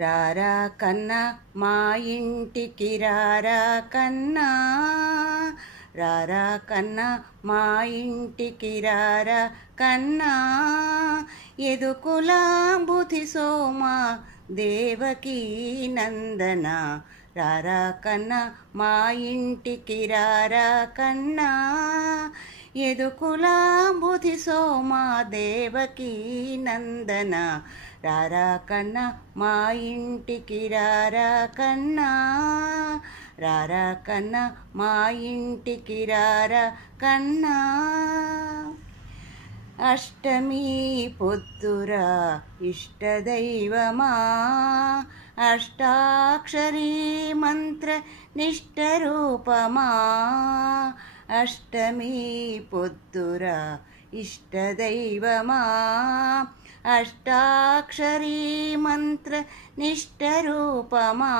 రారా కన్నా మా ఇంటికి రారా కన్నా, రారా కన్నా మా ఇంటికి రారా కన్నా, యదుకులా బుధి సోమా దేవకీ నందన, రారా కన్నా మా ఇంటికి రారా కన్నా, యదుకులా బుధి సోమా దేవకీ నందన, రారా కన్నా మా ఇంటికి రారా కన్నా, రారా కన్నా మా ఇంటికి రారా కన్నా. అష్టమి పొద్దురా ఇష్టదైవమా, అష్టాక్షరీ మంత్ర నిష్టరూపమా, అష్టమి పొద్దురా ఇష్టదైవమా, అష్టాక్షరీ మంత్ర నిష్టరూపమా,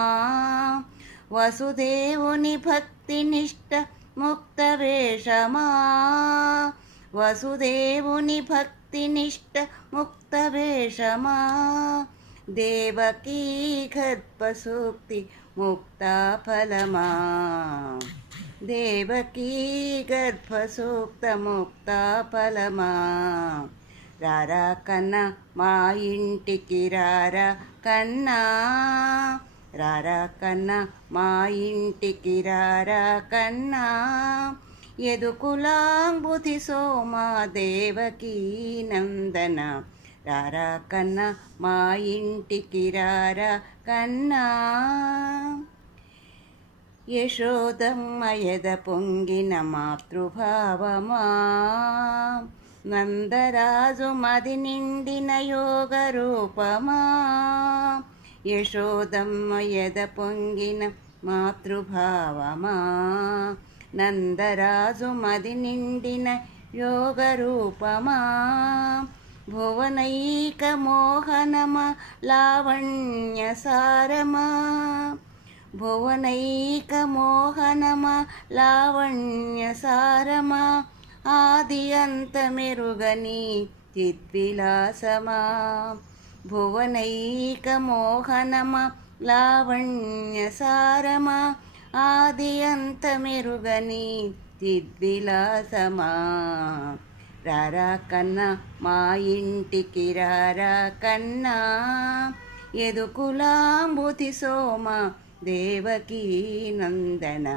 వసుదేవుని భక్తి నిష్ట ముక్త వేషమా, వసుదేవుని భక్తి నిష్ట ముక్త వేషమా, దేవకీ గర్భసూక్తి ముక్తా ఫలమా, దేవకీ గర్భసూక్త ముక్తా ఫలమా, రారా కన్నా మా ఇంటికి రారా కన్నా, రారా కన్నా మా ఇంటికి రారా కన్నా, యదుకులా బుధి సోమా దేవకీ నందన, రారా కన్నా మా ఇంటికి రారా కన్నా. యశోదమ్మ యద పొంగిన మాతృభావమా, నందరాజు మది నిండిన యోగ రూపమా, యశోదమ్మ యద పొంగిన మాతృభావమా, నందరాజు మది నిండిన యోగ రూపమా, భువనైక మోహనమా లావణ్య సారమా, భువనైక మోహనమా లావణ్య సారమా, ఆది అంత మెరుగని చిద్విలాసమా, భువనైక మోహనమా లావణ్య సారమా, ఆది అంత మెరుగని చిద్విలాసమా, రారా కన్నా మా ఇంటికి రారా కన్నా, యదుకులా బుధి సోమా దేవకీ నందన,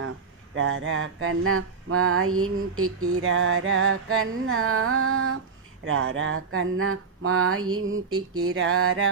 రారా కన్నా మా ఇంటికి రారా కన్నా, రారా కన్నా మా ఇంటికి రారా